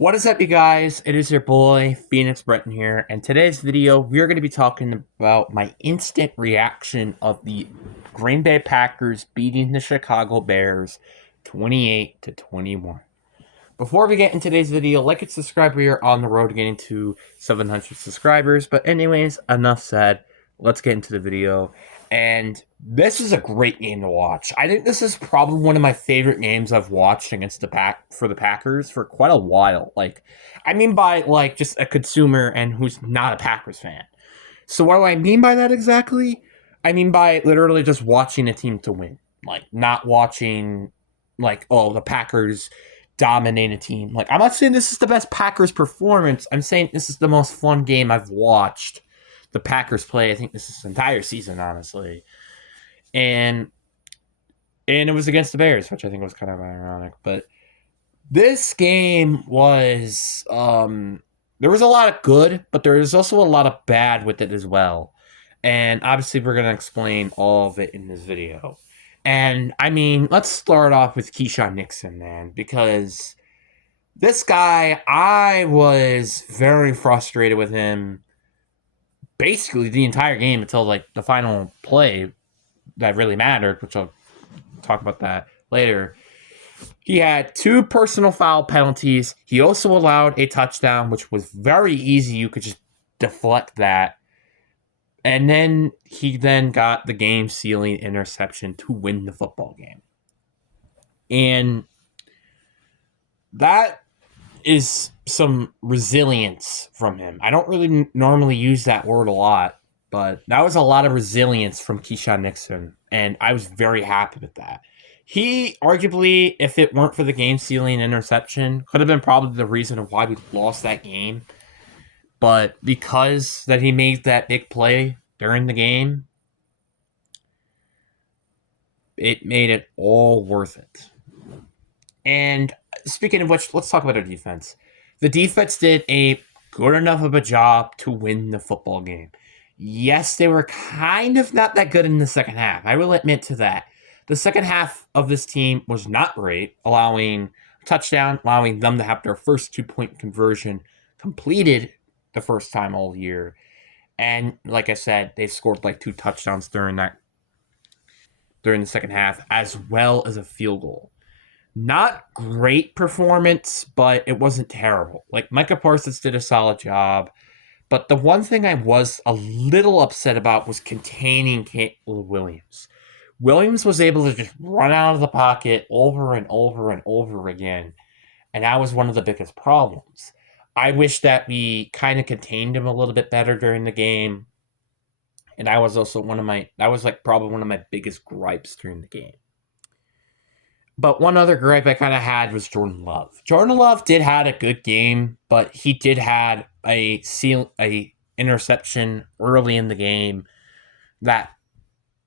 What is up, you guys? It is your boy, Phoenix Breton here, and today's video, we are going to be talking about my instant reaction of the Green Bay Packers beating the Chicago Bears 28-21. Before we get into today's video, like and subscribe. We are on the road to getting to 700 subscribers. But anyways, enough said. Let's get into the video. And this is a great game to watch. I think this is probably one of my favorite games I've watched against the Packers for quite a while. I mean by just a consumer and who's not a Packers fan. So what do I mean by that exactly? I mean by literally just watching a team to win. Not watching the Packers dominate a team. I'm not saying this is the best Packers performance. I'm saying this is the most fun game I've watched the Packers play. I think this entire season, honestly. And it was against the Bears, which I think was kind of ironic. But this game was there was a lot of good, but there was also a lot of bad with it as well. And obviously we're gonna explain all of it in this video. And I mean, let's start off with Keisean Nixon, man, because this guy, I was very frustrated with him basically the entire game until the final play that really mattered, which I'll talk about that later. He had 2 personal foul penalties. He also allowed a touchdown, which was very easy. You could just deflect that. And then he got the game-sealing interception to win the football game. And that is some resilience from him. I don't really normally use that word a lot, but that was a lot of resilience from Keisean Nixon, and I was very happy with that. He, arguably, if it weren't for the game-sealing interception, could have been probably the reason of why we lost that game. But because that he made that big play during the game, it made it all worth it. And speaking of which, let's talk about our defense. The defense did a good enough of a job to win the football game. Yes, they were kind of not that good in the second half. I will admit to that. The second half of this team was not great, allowing a touchdown, allowing them to have their first 2-point conversion completed the first time all year. And like I said, they scored 2 touchdowns during the second half, as well as a field goal. Not great performance, but it wasn't terrible. Micah Parsons did a solid job. But the one thing I was a little upset about was containing Caleb Williams. Williams was able to just run out of the pocket over and over and over again. And that was one of the biggest problems. I wish that we kind of contained him a little bit better during the game. And that was also probably one of my biggest gripes during the game. But one other gripe I kind of had was Jordan Love. Jordan Love did had a good game, but he did had a interception early in the game that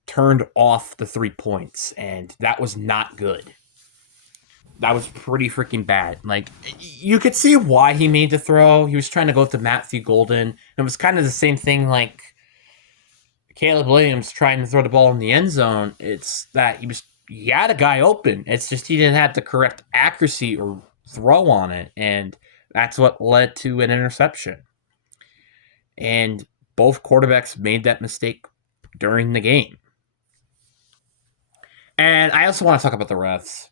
turned off the 3 points, and that was not good. That was pretty freaking bad. You could see why he made the throw. He was trying to go to Matthew Golden. It was kind of the same thing Caleb Williams trying to throw the ball in the end zone. It's that he had a guy open. It's just he didn't have the correct accuracy or throw on it, and that's what led to an interception. And both quarterbacks made that mistake during the game. And I also want to talk about the refs.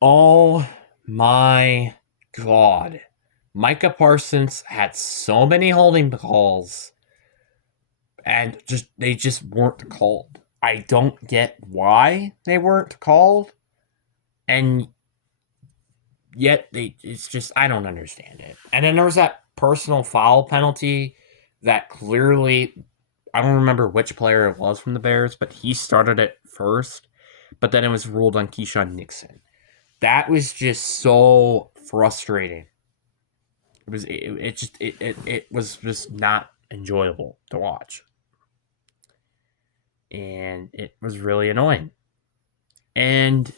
Oh my God. Micah Parsons had so many holding calls, and they just weren't called. I don't get why they weren't called, and yet I don't understand it. And then there was that personal foul penalty that clearly, I don't remember which player it was from the Bears, but he started it first, but then it was ruled on Keisean Nixon. That was just so frustrating. It was just not enjoyable to watch. And it was really annoying. And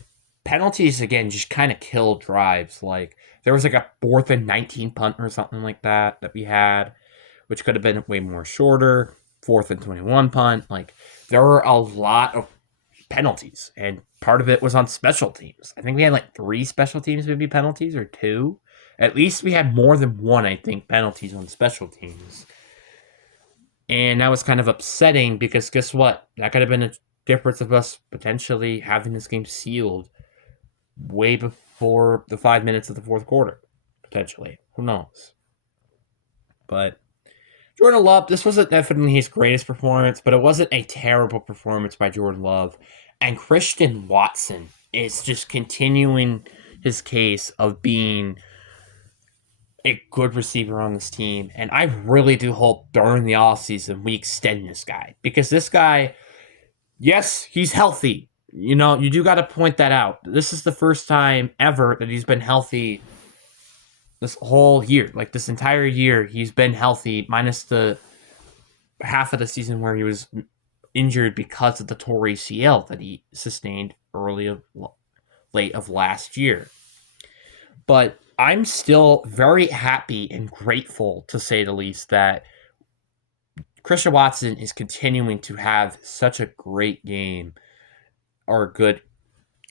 penalties, again, just kind of killed drives. There was a 4th and 19 punt or something like that we had, which could have been way more shorter. 4th and 21 punt. There were a lot of penalties, and part of it was on special teams. I think we had 3 special teams maybe penalties, or 2. At least we had more than one, I think, penalties on special teams. And that was kind of upsetting because guess what? That could have been a difference of us potentially having this game sealed way before the 5 minutes of the fourth quarter. Potentially. Who knows? But Jordan Love, this wasn't definitely his greatest performance, but it wasn't a terrible performance by Jordan Love. And Christian Watson is just continuing his case of being a good receiver on this team. And I really do hope during the offseason we extend this guy. Because this guy, yes, he's healthy. You know, you do got to point that out. This is the first time ever that he's been healthy this whole year. Like this entire year, he's been healthy, minus the half of the season where he was injured because of the torn ACL that he sustained late of last year. But I'm still very happy and grateful, to say the least, that Christian Watson is continuing to have such a great game or a good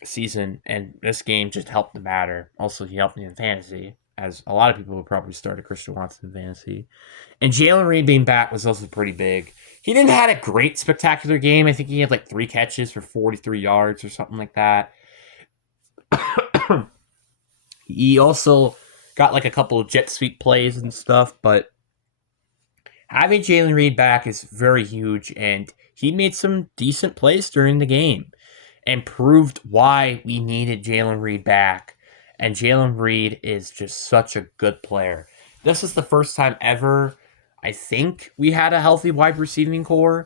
season, and this game just helped the matter. Also, he helped me in fantasy, as a lot of people would probably start a Christian Watson in fantasy. And Jalen Reed being back was also pretty big. He didn't have a great, spectacular game. I think he had like 3 catches for 43 yards or something like that. He also got like a couple of jet sweep plays and stuff, but having Jalen Reed back is very huge, and he made some decent plays during the game and proved why we needed Jalen Reed back. And Jalen Reed is just such a good player. This is the first time ever, I think, we had a healthy wide receiving core,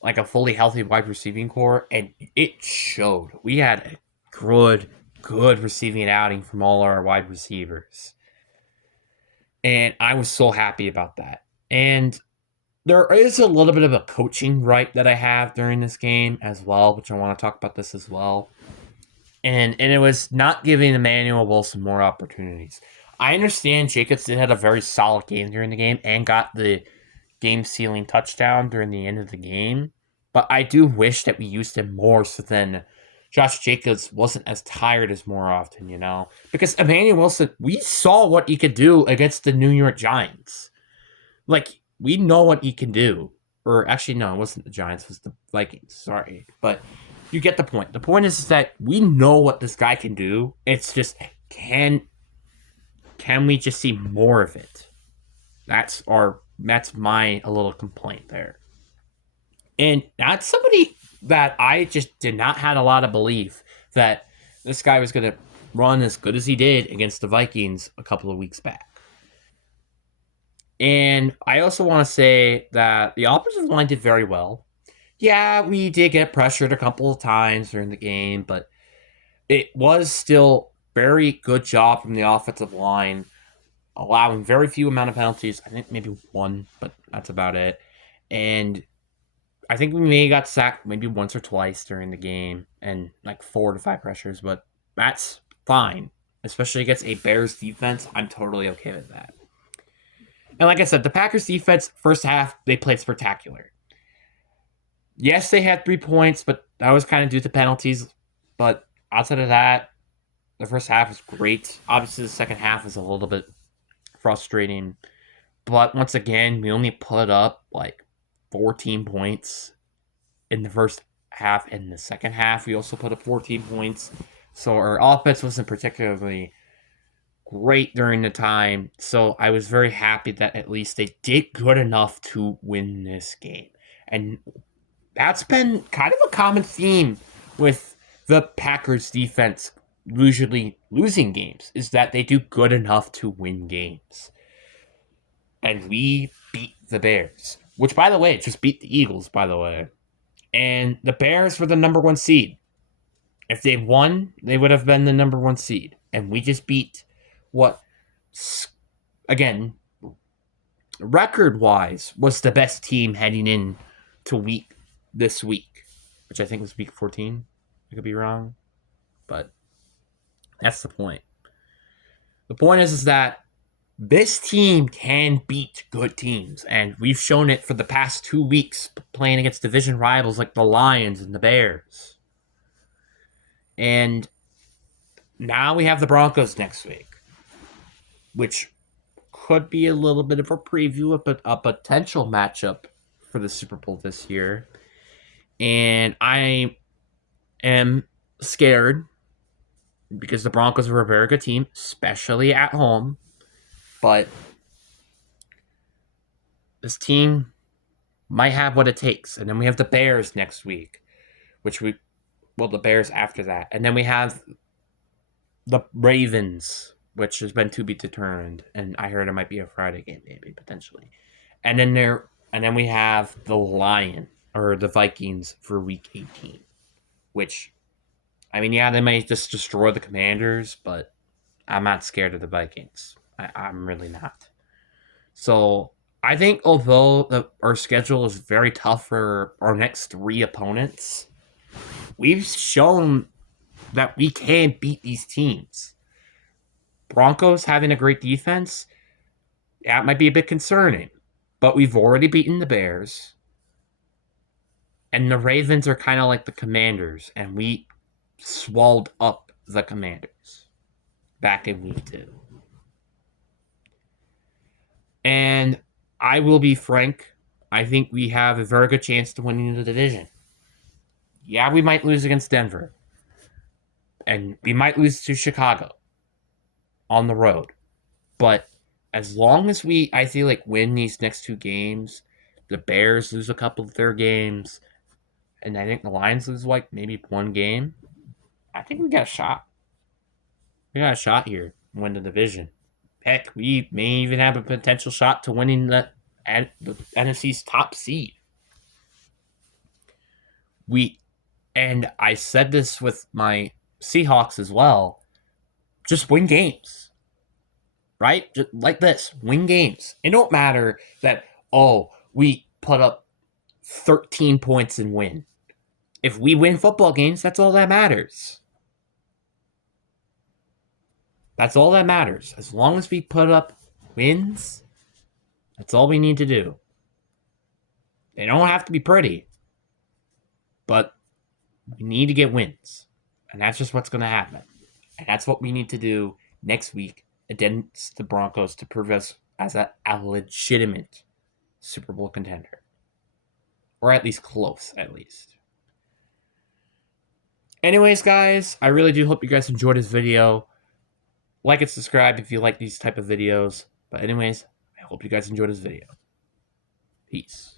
like a fully healthy wide receiving core, and it showed. We had a good receiving outing from all our wide receivers. And I was so happy about that. And there is a little bit of a coaching gripe that I have during this game as well, which I want to talk about this as well. And it was not giving Emmanuel Wilson more opportunities. I understand Jacobs did have a very solid game during the game and got the game-sealing touchdown during the end of the game. But I do wish that we used him more so then Josh Jacobs wasn't as tired as more often, you know? Because Emmanuel Wilson, we saw what he could do against the New York Giants. Like, we know what he can do. Or actually, no, it wasn't the Giants, it was the Vikings. Sorry. But you get the point. The point is that we know what this guy can do. It's just, can we just see more of it? That's my a little complaint there. And that's somebody that I just did not have a lot of belief that this guy was going to run as good as he did against the Vikings a couple of weeks back. And I also want to say that the offensive line did very well. Yeah, we did get pressured a couple of times during the game, but it was still very good job from the offensive line, allowing very few amount of penalties. I think maybe one, but that's about it. And I think we may got sacked maybe once or twice during the game and like 4 to 5 pressures, but that's fine. Especially against a Bears defense, I'm totally okay with that. And like I said, the Packers defense, first half, they played spectacular. Yes, they had 3 points, but that was kind of due to penalties. But outside of that, the first half was great. Obviously, the second half was a little bit frustrating. But once again, we only put up like 14 points in the first half. In the second half, we also put up 14 points. So our offense wasn't particularly great during the time. So I was very happy that at least they did good enough to win this game. And that's been kind of a common theme with the Packers defense usually losing games, is that they do good enough to win games. And we beat the Bears, which, by the way, just beat the Eagles, by the way. And the Bears were the number 1 seed. If they won, they would have been the number 1 seed. And we just beat what, again, record-wise, was the best team heading in to this week, which I think was week 14. I could be wrong, but that's the point. The point is that this team can beat good teams, and we've shown it for the past 2 weeks playing against division rivals like the Lions and the Bears. And now we have the Broncos next week. which could be a little bit of a preview, but a potential matchup for the Super Bowl this year. And I am scared because the Broncos are a very good team, especially at home. But this team might have what it takes. And then we have the Bears next week, the Bears after that. And then we have the Ravens, which has been to be determined. And I heard it might be a Friday game, maybe, potentially. And then we have the the Vikings for week 18, which, I mean, yeah, they may just destroy the Commanders, but I'm not scared of the Vikings. I'm really not. So I think although our schedule is very tough for our next 3 opponents, we've shown that we can beat these teams. Broncos having a great defense, yeah, it might be a bit concerning, but we've already beaten the Bears. And the Ravens are kind of like the Commanders, and we swallowed up the Commanders back in week 2. And I will be frank, I think we have a very good chance to win the division. Yeah, we might lose against Denver. And we might lose to Chicago on the road. But as long as I feel like, win these next 2 games, the Bears lose a couple of their games, and I think the Lions lose like maybe 1 game, I think we got a shot. We got a shot here to win the division. Heck, we may even have a potential shot to winning the NFC's top seed. And I said this with my Seahawks as well, just win games. Right? Just like this, win games. It don't matter that, we put up 13 points and win. If we win football games, that's all that matters. That's all that matters. As long as we put up wins, that's all we need to do. They don't have to be pretty, but we need to get wins. And that's just what's going to happen. And that's what we need to do next week against the Broncos to prove us as a legitimate Super Bowl contender. Or at least close, at least. Anyways, guys, I really do hope you guys enjoyed this video. Like and subscribe if you like these type of videos. But anyways, I hope you guys enjoyed this video. Peace.